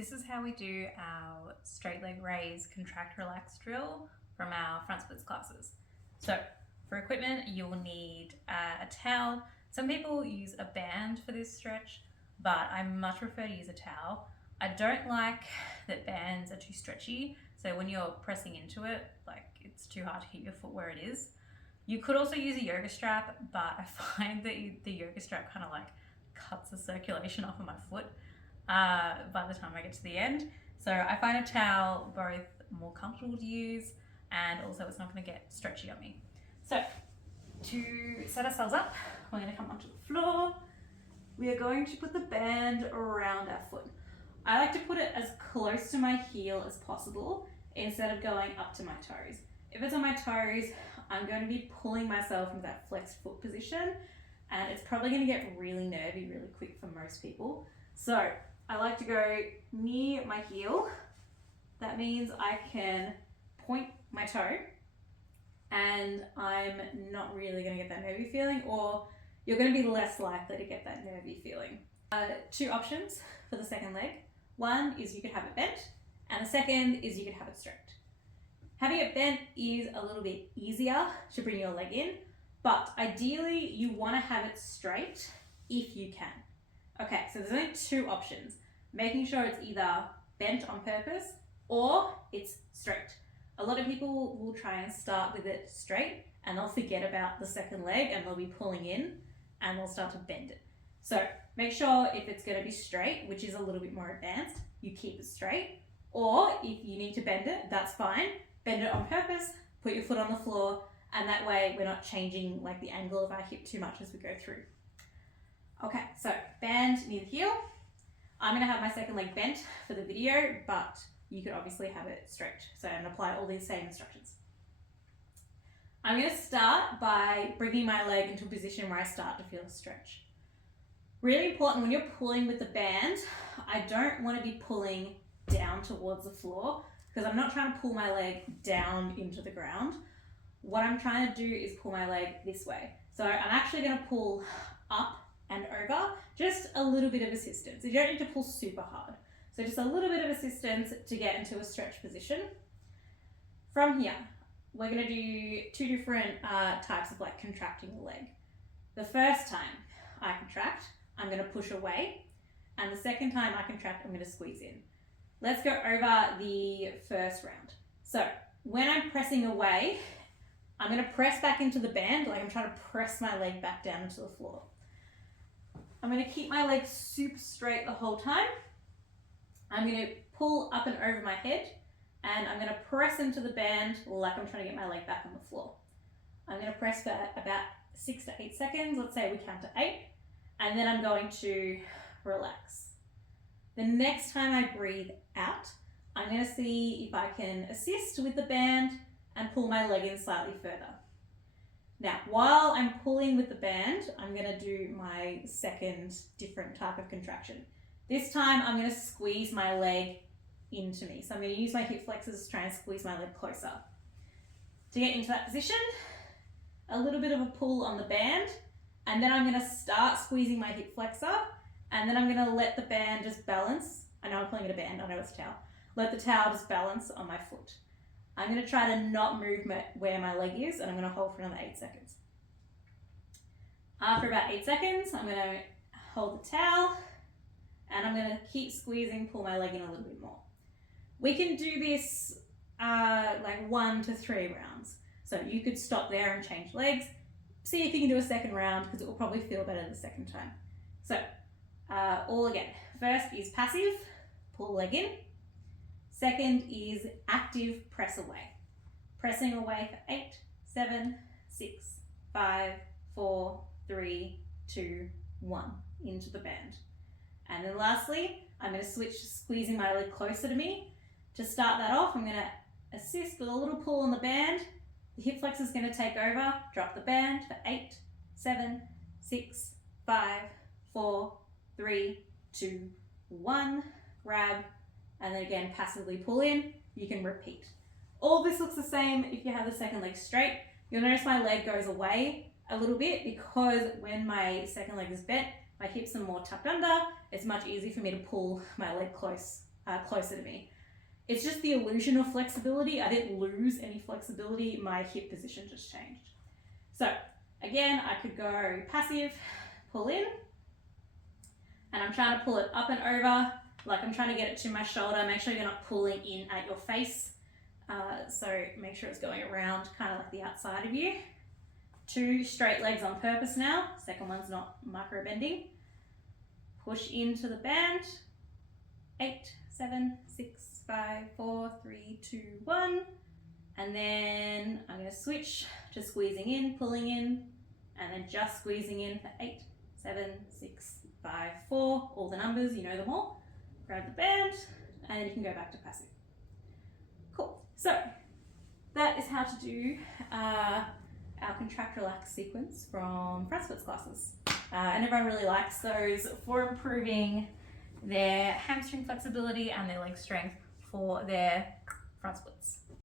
This is how we do our straight leg raise, contract, relax drill from our front splits classes. So for equipment, you'll need a towel. Some people use a band for this stretch, but I much prefer to use a towel. I don't like that bands are too stretchy, so when you're pressing into it, like it's too hard to keep your foot where it is. You could also use a yoga strap, but I find that the yoga strap kind of like cuts the circulation off of my foot by the time I get to the end. So I find a towel both more comfortable to use and also it's not going to get stretchy on me. So to set ourselves up, we're going to come onto the floor. We are going to put the band around our foot. I like to put it as close to my heel as possible instead of going up to my toes. If it's on my toes, I'm going to be pulling myself into that flexed foot position and it's probably going to get really nervy really quick for most people. So I like to go near my heel. That means I can point my toe and I'm not really going to get that nervy feeling, or you're going to be less likely to get that nervy feeling. Two options for the second leg. One is you could have it bent and the second is you could have it straight. Having it bent is a little bit easier to bring your leg in, but ideally you want to have it straight if you can. Okay, so there's only two options. Making sure it's either bent on purpose or it's straight. A lot of people will try and start with it straight and they'll forget about the second leg and they'll be pulling in and they'll start to bend it. So make sure if it's going to be straight, which is a little bit more advanced, you keep it straight. Or if you need to bend it, that's fine. Bend it on purpose, put your foot on the floor, and that way we're not changing like the angle of our hip too much as we go through. Okay, so band near the heel. I'm going to have my second leg bent for the video, but you could obviously have it straight. So I'm going to apply all these same instructions. I'm going to start by bringing my leg into a position where I start to feel a stretch. Really important when you're pulling with the band, I don't want to be pulling down towards the floor because I'm not trying to pull my leg down into the ground. What I'm trying to do is pull my leg this way. So I'm actually going to pull up and over, just a little bit of assistance. You don't need to pull super hard. So just a little bit of assistance to get into a stretch position. From here, we're going to do two different types of like contracting the leg. The first time I contract, I'm going to push away, and the second time I contract, I'm going to squeeze in. Let's go over the first round. So when I'm pressing away, I'm going to press back into the band, like I'm trying to press my leg back down into the floor. I'm going to keep my leg super straight the whole time. I'm going to pull up and over my head and I'm going to press into the band like I'm trying to get my leg back on the floor. I'm going to press for about 6 to 8 seconds. Let's say we count to 8 and then I'm going to relax. The next time I breathe out, I'm going to see if I can assist with the band and pull my leg in slightly further. Now, while I'm pulling with the band, I'm going to do my second different type of contraction. This time, I'm going to squeeze my leg into me. So I'm going to use my hip flexors to try and squeeze my leg closer. To get into that position, a little bit of a pull on the band, and then I'm going to start squeezing my hip flexor, and then I'm going to let the band just balance. I know I'm calling it a band, I know it's a towel. Let the towel just balance on my foot. I'm going to try to not move where my leg is, and I'm going to hold for another 8 seconds. After about 8 seconds, I'm going to hold the towel, and I'm going to keep squeezing, pull my leg in a little bit more. We can do this like 1 to 3 rounds. So you could stop there and change legs. See if you can do a second round because it will probably feel better the second time. So all again. First is passive, pull leg in. Second is active press away. Pressing away for 8, 7, 6, 5, 4, 3, 2, 1 into the band. And then lastly, I'm going to switch to squeezing my leg closer to me. To start that off, I'm going to assist with a little pull on the band. The hip flexor is going to take over, drop the band for 8, 7, 6, 5, 4, 3, 2, 1, grab, and then again passively pull in. You can repeat. All this looks the same if you have the second leg straight. You'll notice my leg goes away a little bit because when my second leg is bent, my hips are more tucked under. It's much easier for me to pull my leg close closer to me. It's just the illusion of flexibility. I didn't lose any flexibility. My hip position just changed. So again, I could go passive, pull in, and I'm trying to pull it up and over, like I'm trying to get it to my shoulder. Make sure you're not pulling in at your face. So make sure it's going around kind of like the outside of you. 2 straight legs on purpose now. Second one's not micro bending. Push into the band. 8, 7, 6, 5, 4, 3, 2, 1. And then I'm going to switch to squeezing in, pulling in, and then just squeezing in for 8, 7, 6, 5, 4. All the numbers, you know them all. Grab the band, and you can go back to passive. Cool. So that is how to do our contract relax sequence from front splits classes. And everyone really likes those for improving their hamstring flexibility and their leg strength for their front splits.